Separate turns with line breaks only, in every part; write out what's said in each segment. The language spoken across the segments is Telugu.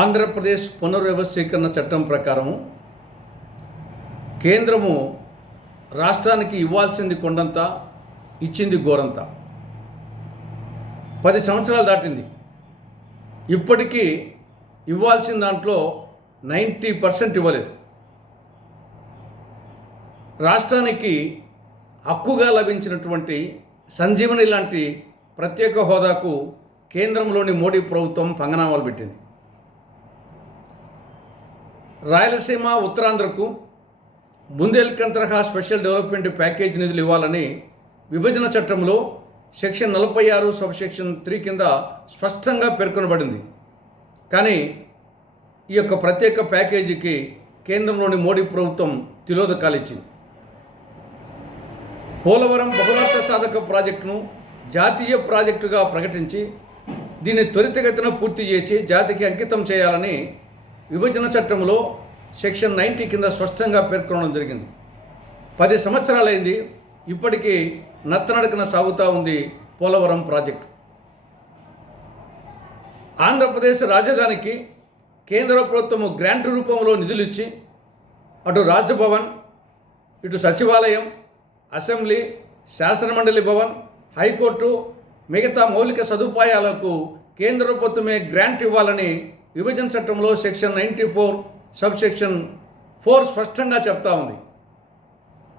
ఆంధ్రప్రదేశ్ పునర్వ్యవస్థీకరణ చట్టం ప్రకారము కేంద్రము రాష్ట్రానికి ఇవ్వాల్సింది కొండంత ఇచ్చింది ఘోరంత పది సంవత్సరాలు దాటింది. ఇప్పటికీ ఇవ్వాల్సిన దాంట్లో నైంటీ పర్సెంట్ ఇవ్వలేదు. రాష్ట్రానికి హక్కుగా లభించినటువంటి సంజీవని లాంటి ప్రత్యేక హోదాకు కేంద్రంలోని మోడీ ప్రభుత్వం పంగనామాలు పెట్టింది. రాయలసీమ ఉత్తరాంధ్రకు బుందేల్ఖండ్ తరహా స్పెషల్ డెవలప్మెంట్ ప్యాకేజ్ నిధులు ఇవ్వాలని విభజన చట్టంలో సెక్షన్ నలభై ఆరు సబ్ సెక్షన్ త్రీ కింద స్పష్టంగా పేర్కొనబడింది. కానీ ఈ యొక్క ప్రత్యేక ప్యాకేజీకి కేంద్రంలోని మోడీ ప్రభుత్వం తిలోదకాలిచ్చింది పోలవరం బహుళార్థ సాధక ప్రాజెక్టును జాతీయ ప్రాజెక్టుగా ప్రకటించి దీన్ని త్వరితగతిన పూర్తి చేసి జాతికి అంకితం చేయాలని విభజన చట్టంలో సెక్షన్ నైంటీ కింద స్పష్టంగా పేర్కొనడం జరిగింది. పది సంవత్సరాలైంది ఇప్పటికీ నత్తనడకన సాగుతూ ఉంది పోలవరం ప్రాజెక్టు. ఆంధ్రప్రదేశ్ రాజధానికి కేంద్ర ప్రభుత్వము గ్రాంట్ రూపంలో నిధులు ఇచ్చి అటు రాజభవన్ ఇటు సచివాలయం అసెంబ్లీ శాసనమండలి భవన్ హైకోర్టు మిగతా మౌలిక సదుపాయాలకు కేంద్ర ప్రభుత్వమే గ్రాంట్ ఇవ్వాలని విభజన చట్టంలో section ninety four sub section four స్పష్టంగా చెప్తా ఉంది.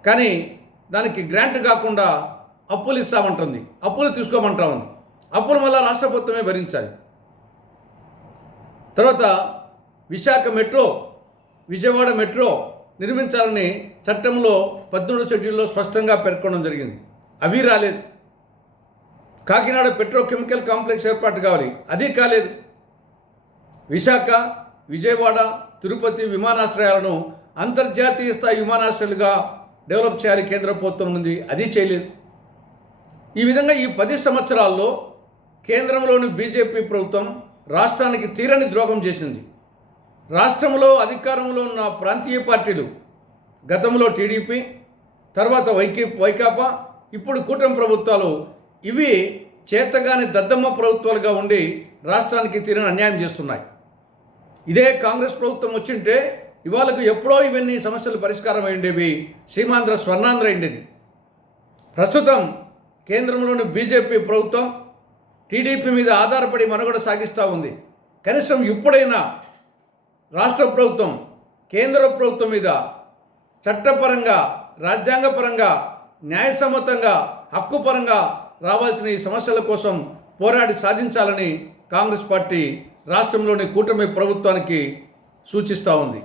కానీ దానికి గ్రాంట్ కాకుండా అప్పులు ఇస్తామంటుంది. అప్పులు తీసుకోమంటా ఉంది. అప్పులు మళ్ళా రాష్ట్ర ప్రభుత్వమే భరించాలి. తర్వాత విశాఖ మెట్రో విజయవాడ మెట్రో నిర్మించాలని చట్టంలో పద్దెనిమిది షెడ్యూల్లో స్పష్టంగా పేర్కొనడం జరిగింది. అవి రాలేదు. కాకినాడ పెట్రోకెమికల్ కాంప్లెక్స్ ఏర్పాటు కావాలి. అది కాలేదు. విశాఖ విజయవాడ తిరుపతి విమానాశ్రయాలను అంతర్జాతీయ స్థాయి విమానాశ్రయాలుగా డెవలప్ చేయాలి కేంద్ర ప్రభుత్వం ఉంది అది చేయలేదు. ఈ విధంగా ఈ పది సంవత్సరాల్లో కేంద్రంలోని బీజేపీ ప్రభుత్వం రాష్ట్రానికి తీరని ద్రోహం చేసింది. రాష్ట్రంలో అధికారంలో ఉన్న ప్రాంతీయ పార్టీలు గతంలో టీడీపీ తర్వాత వైకి వైకాపా ఇప్పుడు కూటమి ప్రభుత్వాలు ఇవి చేతగాని దద్దమ్మ ప్రభుత్వాలుగా ఉండి రాష్ట్రానికి తీరని అన్యాయం చేస్తున్నాయి. ఇదే కాంగ్రెస్ ప్రభుత్వం వచ్చింటే ఇవాళకు ఎప్పుడో ఇవన్నీ సమస్యలు పరిష్కారం అయ్యేవి సీమాంధ్ర స్వర్ణాంధ్ర అయిండేది ప్రస్తుతం కేంద్రంలోని బీజేపీ ప్రభుత్వం టీడీపీ మీద ఆధారపడి మనుగడ సాగిస్తూ ఉంది. కనీసం ఇప్పుడైనా రాష్ట్ర ప్రభుత్వం కేంద్ర ప్రభుత్వం మీద చట్టపరంగా రాజ్యాంగపరంగా న్యాయసమ్మతంగా హక్కుపరంగా రావాల్సిన ఈ సమస్యల కోసం పోరాడి సాధించాలని కాంగ్రెస్ పార్టీ రాష్ట్రంలోని కూటమి ప్రభుత్వానికి సూచిస్తూ ఉంది.